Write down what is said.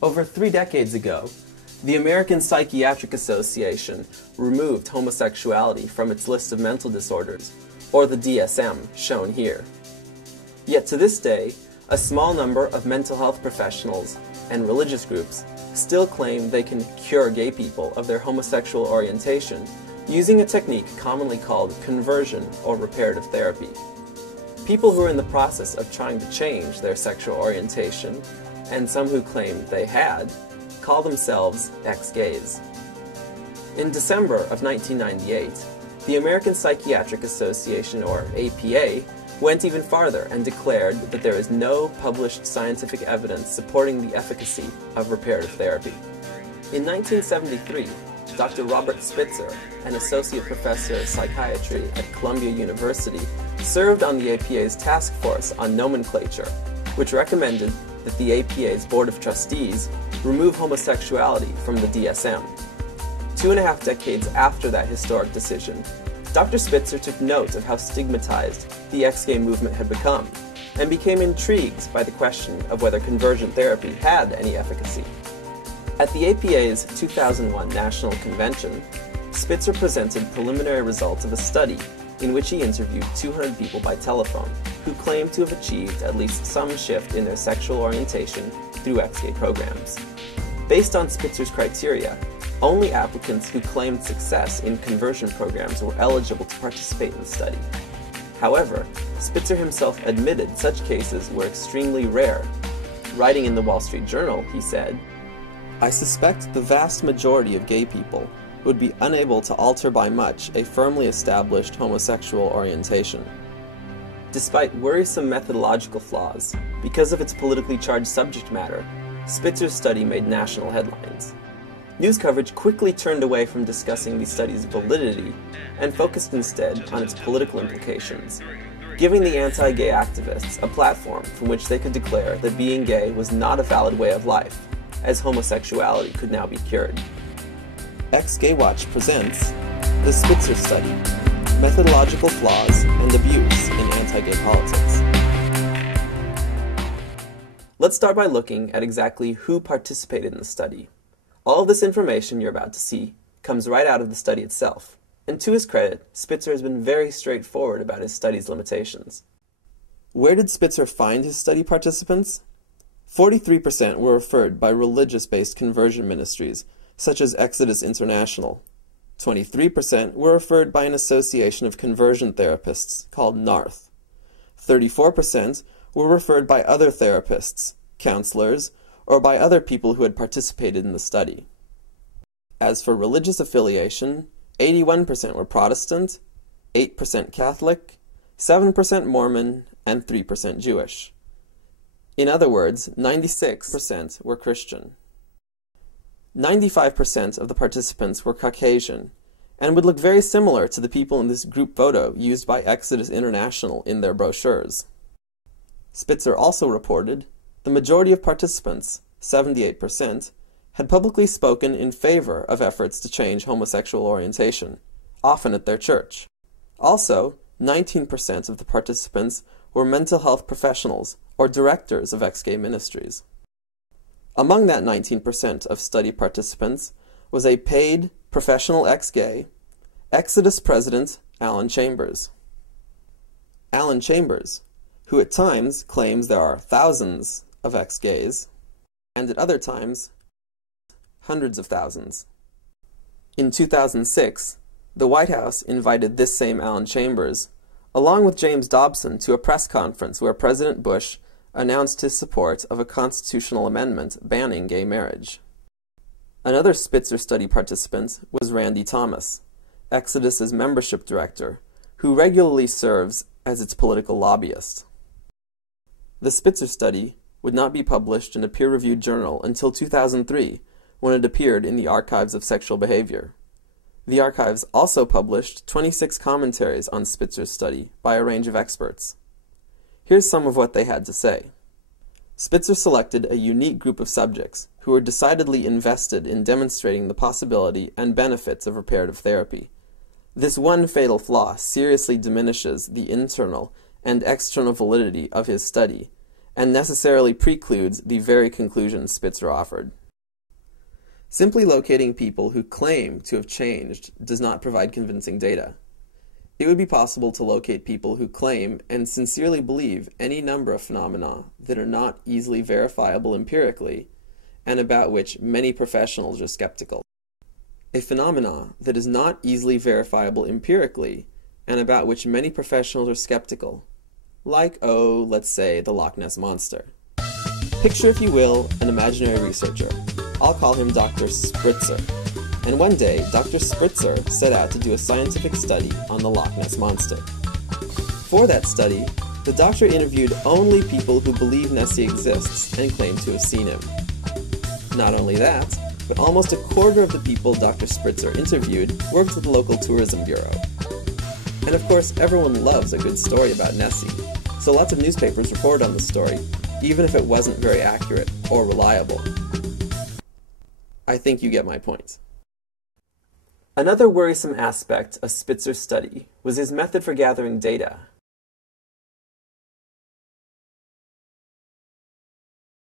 Over 3 decades ago, the American Psychiatric Association removed homosexuality from its list of mental disorders, or the DSM, shown here. Yet to this day, a small number of mental health professionals and religious groups still claim they can cure gay people of their homosexual orientation using a technique commonly called conversion or reparative therapy. People who are in the process of trying to change their sexual orientation, and some who claim they had, call themselves ex-gays. In December of 1998, the American Psychiatric Association, or APA, went even farther and declared that there is no published scientific evidence supporting the efficacy of reparative therapy. In 1973, Dr. Robert Spitzer, an associate professor of psychiatry at Columbia University, served on the APA's task force on nomenclature, which recommended that the APA's Board of Trustees remove homosexuality from the DSM. 2.5 decades after that historic decision, Dr. Spitzer took note of how stigmatized the ex-gay movement had become, and became intrigued by the question of whether conversion therapy had any efficacy. At the APA's 2001 National Convention, Spitzer presented preliminary results of a study in which he interviewed 200 people by telephone who claimed to have achieved at least some shift in their sexual orientation through ex-gay programs. Based on Spitzer's criteria, only applicants who claimed success in conversion programs were eligible to participate in the study. However, Spitzer himself admitted such cases were extremely rare. Writing in the Wall Street Journal, he said, "I suspect the vast majority of gay people would be unable to alter by much a firmly established homosexual orientation." Despite worrisome methodological flaws, because of its politically charged subject matter, Spitzer's study made national headlines. News coverage quickly turned away from discussing the study's validity and focused instead on its political implications, giving the anti-gay activists a platform from which they could declare that being gay was not a valid way of life, as homosexuality could now be cured. Ex-Gay Watch presents The Spitzer Study, Methodological Flaws and Abuse in Anti-Gay Politics. Let's start by looking at exactly who participated in the study. All of this information you're about to see comes right out of the study itself, and to his credit, Spitzer has been very straightforward about his study's limitations. Where did Spitzer find his study participants? 43% were referred by religious-based conversion ministries, such as Exodus International. 23% were referred by an association of conversion therapists called NARTH. 34% were referred by other therapists, counselors, or by other people who had participated in the study. As for religious affiliation, 81% were Protestant, 8% Catholic, 7% Mormon, and 3% Jewish. In other words, 96% were Christian. 95% of the participants were Caucasian, and would look very similar to the people in this group photo used by Exodus International in their brochures. Spitzer also reported the majority of participants, 78%, had publicly spoken in favor of efforts to change homosexual orientation, often at their church. Also, 19% of the participants were mental health professionals or directors of ex-gay ministries. Among that 19% of study participants was a paid professional ex-gay, Exodus president Alan Chambers. Alan Chambers, who at times claims there are thousands of ex-gays, and at other times, hundreds of thousands. In 2006, the White House invited this same Alan Chambers, along with James Dobson, to a press conference where President Bush announced his support of a constitutional amendment banning gay marriage. Another Spitzer study participant was Randy Thomas, Exodus's membership director, who regularly serves as its political lobbyist. The Spitzer study would not be published in a peer-reviewed journal until 2003, when it appeared in the Archives of Sexual Behavior. The archives also published 26 commentaries on Spitzer's study by a range of experts. Here's some of what they had to say. Spitzer selected a unique group of subjects who were decidedly invested in demonstrating the possibility and benefits of reparative therapy. This one fatal flaw seriously diminishes the internal and external validity of his study, and necessarily precludes the very conclusions Spitzer offered. Simply locating people who claim to have changed does not provide convincing data. It would be possible to locate people who claim and sincerely believe any number of phenomena that are not easily verifiable empirically, and about which many professionals are skeptical. A phenomena that is not easily verifiable empirically, and about which many professionals are skeptical, like, let's say, the Loch Ness Monster. Picture, if you will, an imaginary researcher. I'll call him Dr. Spitzer. And one day, Dr. Spitzer set out to do a scientific study on the Loch Ness Monster. For that study, the doctor interviewed only people who believe Nessie exists and claim to have seen him. Not only that, but almost a quarter of the people Dr. Spitzer interviewed worked at the local tourism bureau. And of course, everyone loves a good story about Nessie, so lots of newspapers reported on the story, even if it wasn't very accurate or reliable. I think you get my point. Another worrisome aspect of Spitzer's study was his method for gathering data,